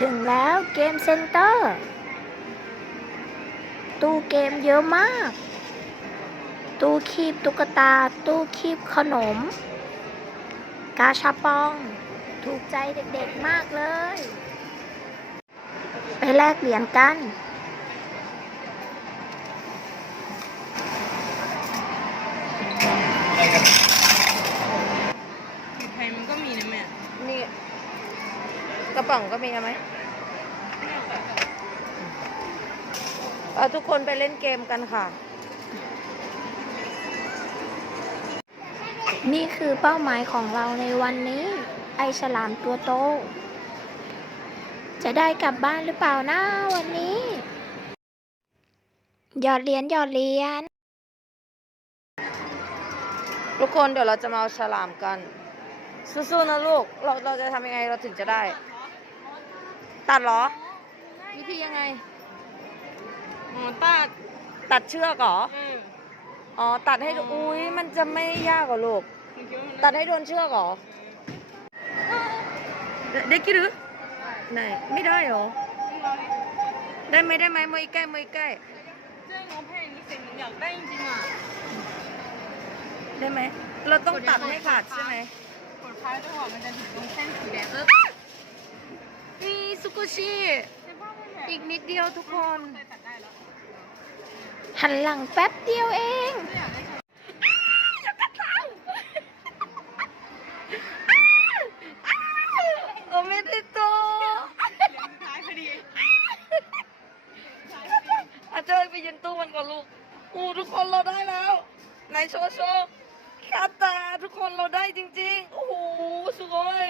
ถึงแล้วเกมเซ็นเตอร์ ตู้เกมเยอะมาก ตู้คีบตุ๊กตา ตู้คีบขนม กาชาปอง ถูกใจเด็กๆมากเลย ไปแลกเหรียญกัน กระป๋องก็มีไหมเอาทุกคนไปเล่นเกมกันค่ะ นี่คือเป้าหมายของเราในวันนี้ ไอฉลามตัวโต จะได้กลับบ้านหรือเปล่านะวันนี้ หยอดเหรียญหยอดเหรียญทุกคนเดี๋ยวเราจะมาเอาฉลามกัน สู้ๆนะลูก เราเราจะทำยังไงเราถึงจะได้ ตัดเหรอ วิธียังไงอ๋อตัดตัดเชือกเหรอเอออ๋อ ตัดให้ดูอุ้ยมันจะไม่ยากเหรอลูก หนูคิดว่ามันตัดให้โดนเชือกเหรอ ได้กี่หรือไหนไม่ได้เหรอได้ไหมได้ไหมมือใกล้มือใกล้ เจ้าน้องเพลงนี่เสียงหนูอยากได้จริงๆอะ ได้ไหมเราต้องตัดให้ขาดใช่ไหม กดท้ายจังหวะมันจะถึงตรงเส้นสีแดงเออนี่ ซี่ อีกนิดเดียวทุกคน หันหลังแป๊บเดียวเองไม่อยากได้ใช้โอเมดิโตเหรียญสุดท้ายพอดีอาจารย์ไปยืนตู้มันก่อนลูกอู้ทุกคนเราได้แล้วไหนโชว์โชว์คาตาทุกคนเราได้จริงๆ โอ้โห สวย